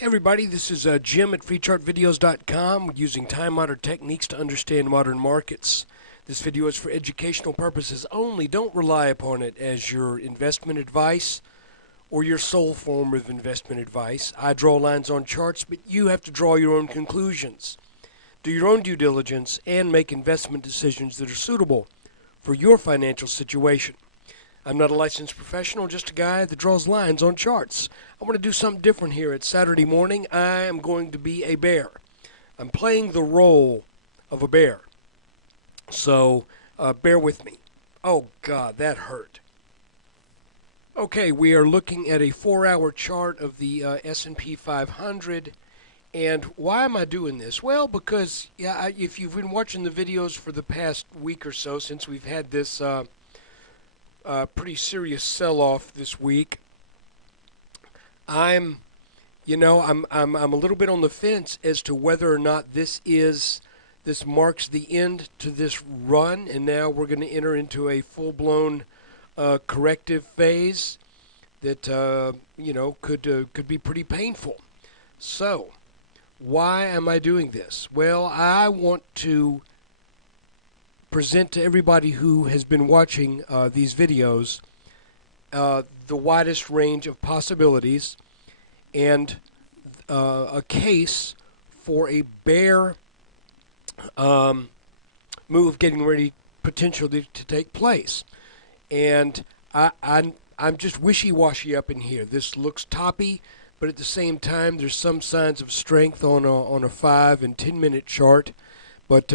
Hey everybody, this is Jim at freechartvideos.com using time-honored techniques to understand modern markets. This video is for educational purposes only. Don't rely upon it as your investment advice or your sole form of investment advice. I draw lines on charts, but you have to draw your own conclusions. Do your own due diligence and make investment decisions that are suitable for your financial situation. I'm not a licensed professional, just a guy that draws lines on charts. I want to do something different here. It's Saturday morning. I am going to be a bear. I'm playing the role of a bear. So bear with me. Oh, God, that hurt. Okay, we are looking at a 4-hour chart of the S&P 500. And why am I doing this? Well, because if you've been watching the videos for the past week or so, since we've had this pretty serious sell-off this week, I'm a little bit on the fence as to whether or not this marks the end to this run, and now we're going to enter into a full-blown corrective phase that could be pretty painful. So, why am I doing this? Well, I want to present to everybody who has been watching these videos the widest range of possibilities and a case for a bear move getting ready potentially to take place. And I'm just wishy-washy up in here. This looks toppy, but at the same time there's some signs of strength on a 5 and 10 minute chart. But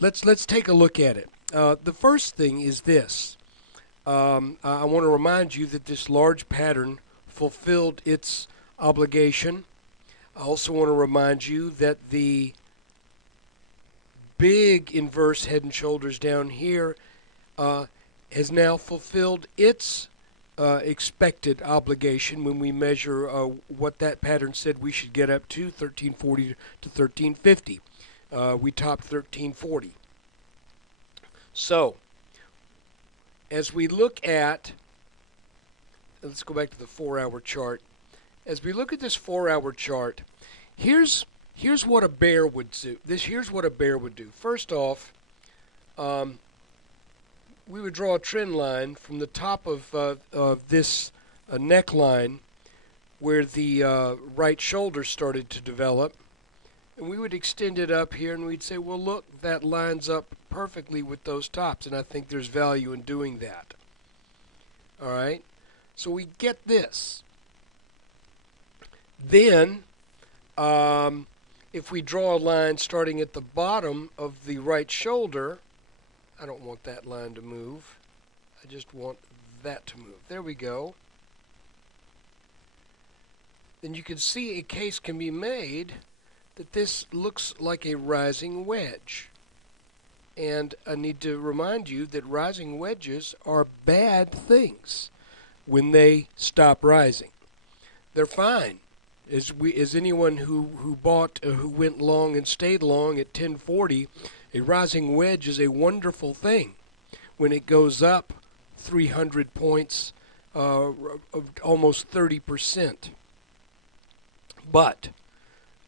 let's take a look at it. The first thing is this. I want to remind you that this large pattern fulfilled its obligation. I also want to remind you that the big inverse head and shoulders down here has now fulfilled its expected obligation when we measure what that pattern said we should get up to, 1340 to 1350. We topped 1340. So, as we look at, let's go back to the 4-hour chart. As we look at this 4-hour chart, here's what a bear would do. Here's what a bear would do. First off, we would draw a trend line from the top of this neckline where the right shoulder started to develop. And we would extend it up here and we'd say, well, look, that lines up perfectly with those tops, and I think there's value in doing that. All right? So we get this. Then, if we draw a line starting at the bottom of the right shoulder, I don't want that line to move. I just want that to move. There we go. Then you can see a case can be made that this looks like a rising wedge. And I need to remind you that rising wedges are bad things when they stop rising. They're fine. As anyone who went long and stayed long at 1040, a rising wedge is a wonderful thing when it goes up 300 points, almost 30%. But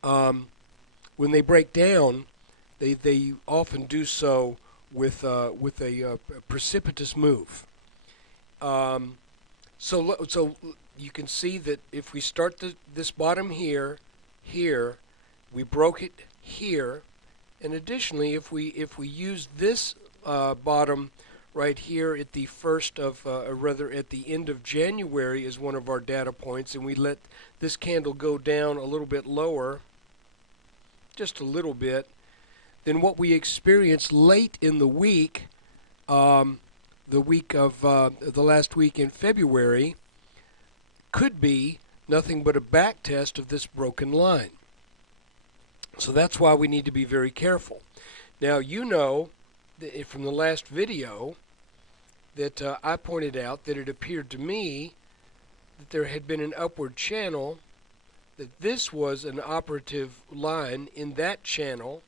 when they break down, they often do so with a precipitous move. So you can see that if we start this bottom here, we broke it here, and additionally, if we use this bottom right here at the at the end of January as one of our data points, and we let this candle go down a little bit lower, just a little bit, then what we experienced late in the week, the last week in February, could be nothing but a back test of this broken line. So that's why we need to be very careful. Now, you know that from the last video that I pointed out that it appeared to me that there had been an upward channel, that this was an operative line in that channel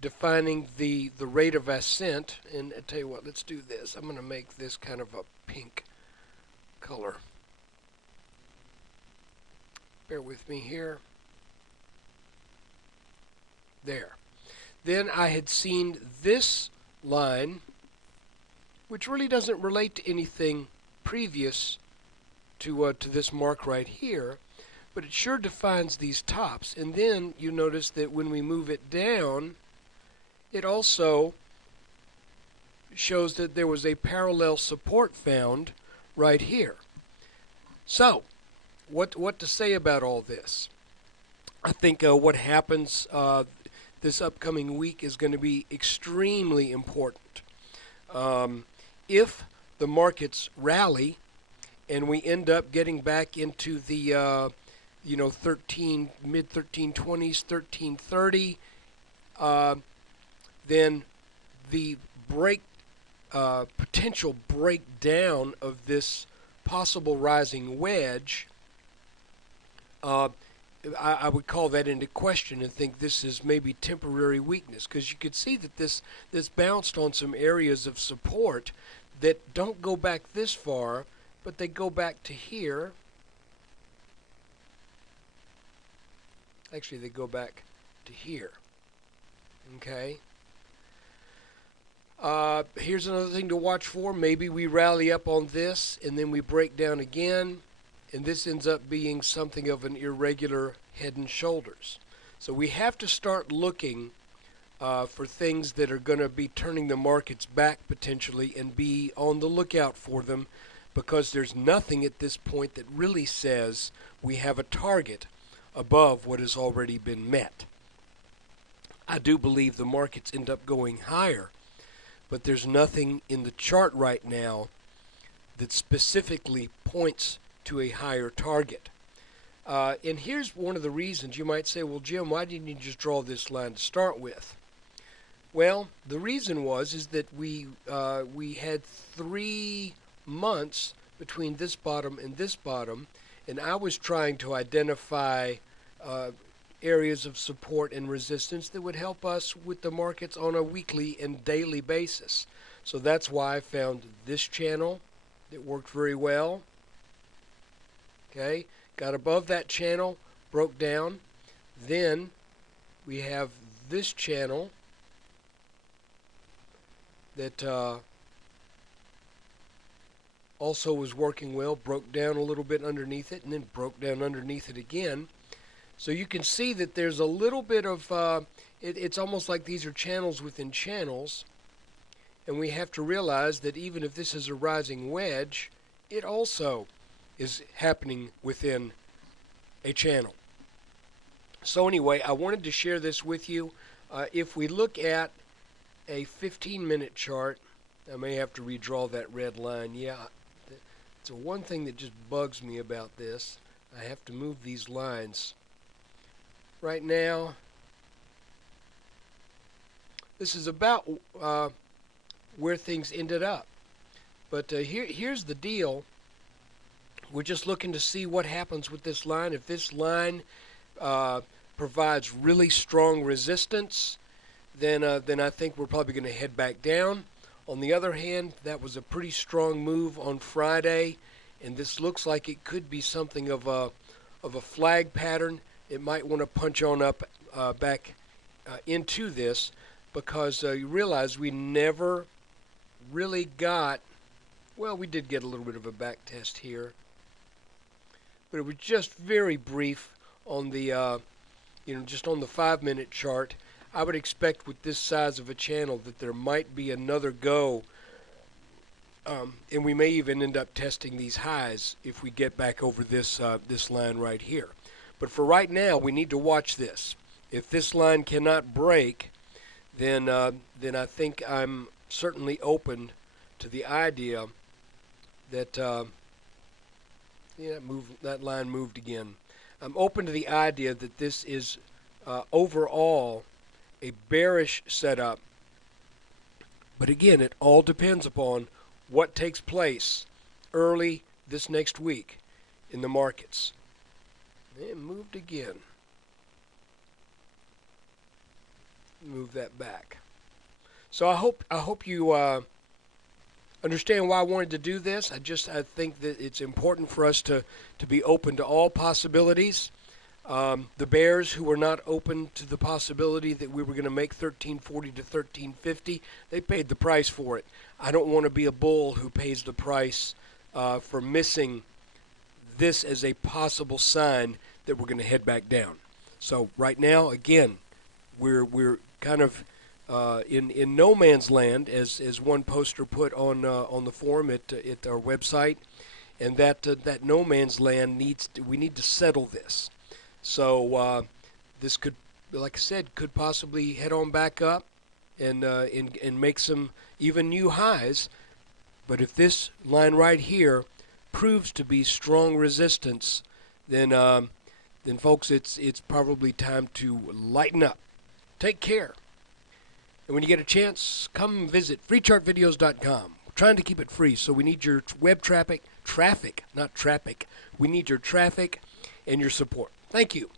defining the rate of ascent. And I tell you what, let's do this. I'm going to make this kind of a pink color. Bear with me here. There. Then I had seen this line, which really doesn't relate to anything previous to this mark right here, but it sure defines these tops. And then you notice that when we move it down, it also shows that there was a parallel support found right here. So, what to say about all this? I think what happens this upcoming week is going to be extremely important. If the markets rally and we end up getting back into the mid 1320s, 1330, then the potential breakdown of this possible rising wedge, I would call that into question and think this is maybe temporary weakness, because you could see that this bounced on some areas of support that don't go back this far, but they go back to here. Actually, they go back to here. Okay. Here's another thing to watch for. Maybe we rally up on this and then we break down again, and this ends up being something of an irregular head and shoulders. So we have to start looking for things that are going to be turning the markets back potentially, and be on the lookout for them, because there's nothing at this point that really says we have a target above what has already been met. I do believe the markets end up going higher, but there's nothing in the chart right now that specifically points to a higher target. And here's one of the reasons. You might say, well, Jim, why didn't you just draw this line to start with? Well, the reason is that we had 3 months between this bottom and this bottom, and I was trying to identify areas of support and resistance that would help us with the markets on a weekly and daily basis. So that's why I found this channel that worked very well. Okay, got above that channel, broke down. Then we have this channel that also was working well, broke down a little bit underneath it, and then broke down underneath it again. So you can see that there's a little bit of, it's almost like these are channels within channels, and we have to realize that even if this is a rising wedge, it also is happening within a channel. So anyway, I wanted to share this with you. If we look at a 15-minute chart, I may have to redraw that red line. Yeah, it's one thing that just bugs me about this. I have to move these lines. Right now, this is about where things ended up. But here's the deal. We're just looking to see what happens with this line. If this line provides really strong resistance, then I think we're probably going to head back down. On the other hand, that was a pretty strong move on Friday, and this looks like it could be something of a flag pattern. It might want to punch on up back into this, because you realize we never really got, well, we did get a little bit of a back test here, but it was just very brief on the just on the 5-minute chart. I would expect with this size of a channel that there might be another go, and we may even end up testing these highs if we get back over this this line right here. But for right now, we need to watch this. If this line cannot break, then I think I'm certainly open to the idea that that line moved again. I'm open to the idea that this is overall a bearish setup. But again, it all depends upon what takes place early this next week in the markets. It moved again. Move that back. So I hope you understand why I wanted to do this. I think that it's important for us to be open to all possibilities. The bears who were not open to the possibility that we were going to make 1340 to 1350, they paid the price for it. I don't want to be a bull who pays the price for missing this as a possible sign that we're going to head back down. So right now, again, we're kind of in no man's land, as one poster put on the forum at our website, and that no man's land we need to settle this. So this could, like I said, could possibly head on back up and make some even new highs. But if this line right here proves to be strong resistance, then folks, it's probably time to lighten up. Take care. And when you get a chance, come visit freechartvideos.com. We're trying to keep it free, so we need your web traffic, not traffic. We need your traffic and your support. Thank you.